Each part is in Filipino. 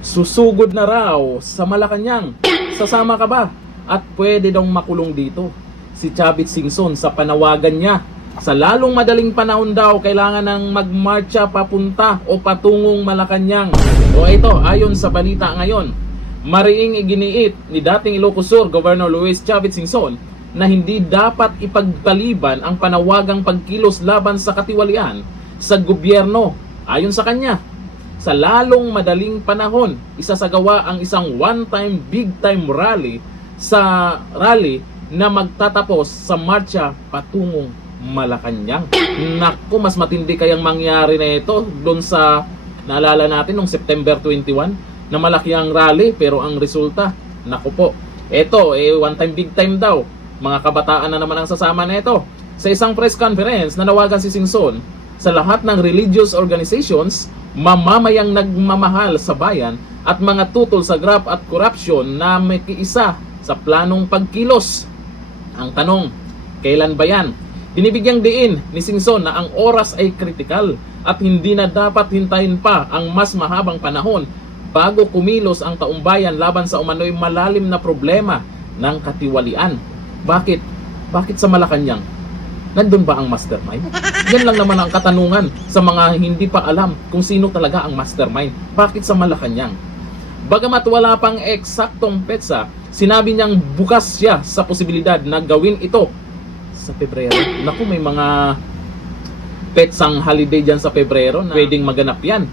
susugod na raw sa Malacanang. Sasama ka ba? At pwede daw makulong dito si Chavit Singson sa panawagan niya. Sa lalong madaling panahon daw, kailangan ng magmarcha papunta o patungong Malacanang. O ito, ayon sa balita ngayon, mariing iginiit ni dating Ilocos Sur Governor Luis Chavit Singson na hindi dapat ipagpaliban ang panawagang pagkilos laban sa katiwalian sa gobyerno. Ayon sa kanya, sa lalong madaling panahon, isasagawa ang isang one-time, big-time rally na magtatapos sa marcha patungong Malacanang. Naku, mas matindi kayang mangyari na ito doon sa naalala natin noong September 21 na malaki ang rally pero ang resulta, naku po, ito one-time, big-time daw. Mga kabataan na naman ang sasama na ito. Sa isang press conference, nanawagan si Singson sa lahat ng religious organizations, mamamayang nagmamahal sa bayan at mga tutol sa graft at corruption na may kiisa sa planong pagkilos. Ang tanong, kailan ba yan? Binibigyang diin ni Singson na ang oras ay kritikal at hindi na dapat hintayin pa ang mas mahabang panahon bago kumilos ang taumbayan laban sa umano'y malalim na problema ng katiwalian. Bakit? Bakit sa Malacanang? Nandun ba ang mastermind? Yan lang naman ang katanungan sa mga hindi pa alam kung sino talaga ang mastermind. Bakit sa Malacanang? Bagamat wala pang eksaktong petsa, sinabi niyang bukas siya sa posibilidad na gawin ito sa Pebrero. Naku, may mga petsang holiday dyan sa Pebrero na pwedeng maganap yan.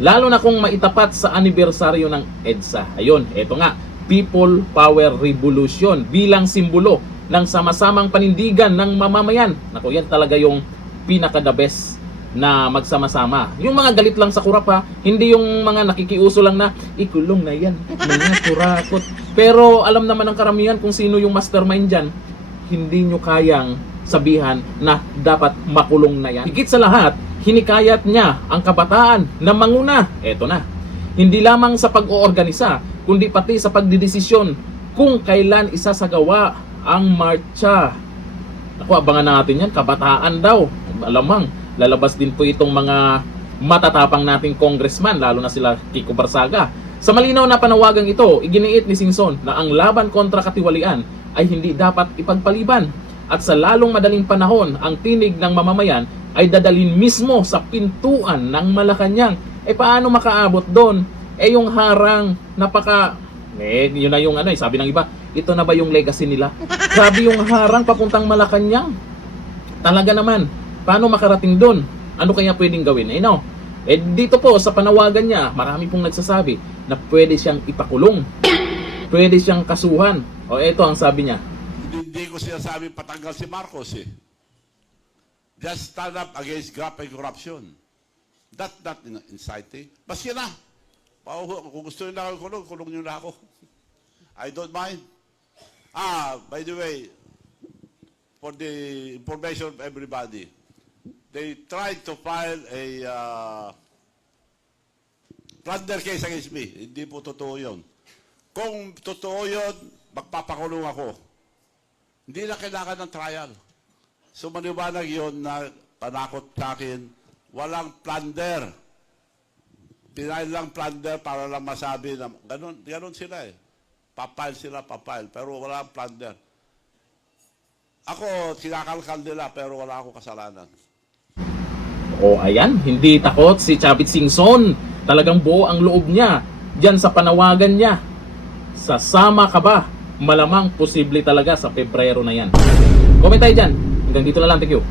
Lalo na kung maitapat sa anibersaryo ng EDSA. Ayun, eto nga, People Power Revolution bilang simbolo ng sama-samang panindigan ng mamamayan. Naku, yan talaga yung pinaka-the best na magsama-sama. Yung mga galit lang sa kurap ha, hindi yung mga nakikiuso lang na ikulong na yan, mga kurakot. Pero alam naman ng karamihan kung sino yung mastermind dyan. Hindi nyo kayang sabihan na dapat makulong na yan. Higit sa lahat, hinikayat niya ang kabataan na manguna. Eto na. Hindi lamang sa pag-oorganisa, kundi pati sa pagdidesisyon kung kailan isasagawa ang marcha. Naku, abangan natin yan. Kabataan daw. Alamang, lalabas din po itong mga matatapang nating congressman, lalo na sila Kiko Barsaga. Sa malinaw na panawagang ito, iginiit ni Singson na ang laban kontra katiwalian ay hindi dapat ipagpaliban. At sa lalong madaling panahon, ang tinig ng mamamayan ay dadalhin mismo sa pintuan ng Malacanang. Paano makaabot doon? Yung harang, yun na yung sabi ng iba, ito na ba yung legacy nila? Grabe yung harang papuntang Malacanang. Talaga naman, paano makarating doon? Ano kaya pwedeng gawin? Dito po sa panawagan niya, marami pong nagsasabi na pwede siyang ipakulong. Pwede siyang kasuhan. Ito ang sabi niya. Hindi ko sinasabi patanggal si Marcos eh. Just stand up against graft and corruption. That's not inciting. Basta na. Kung gusto nyo na ako kulong, kulong nyo na ako. I don't mind. By the way, for the information of everybody, they tried to file a plunder case against me. Hindi po totoo yun. Kung totoo yun, magpapakulong ako. Hindi na kailangan ng trial. So maniwanag yun na panakot sa akin, walang plunder. Pinail lang plunder para lang masabi na ganun sila eh. Papile sila, pero wala plunder. Ako, sinakalkal nila pero wala akong kasalanan. Ayan, hindi takot si Chavit Singson. Talagang buo ang loob niya diyan sa panawagan niya. Sasama ka ba? Malamang posible talaga sa Pebrero na yan. Comment tayo dyan. Hanggang dito na lang. Thank you.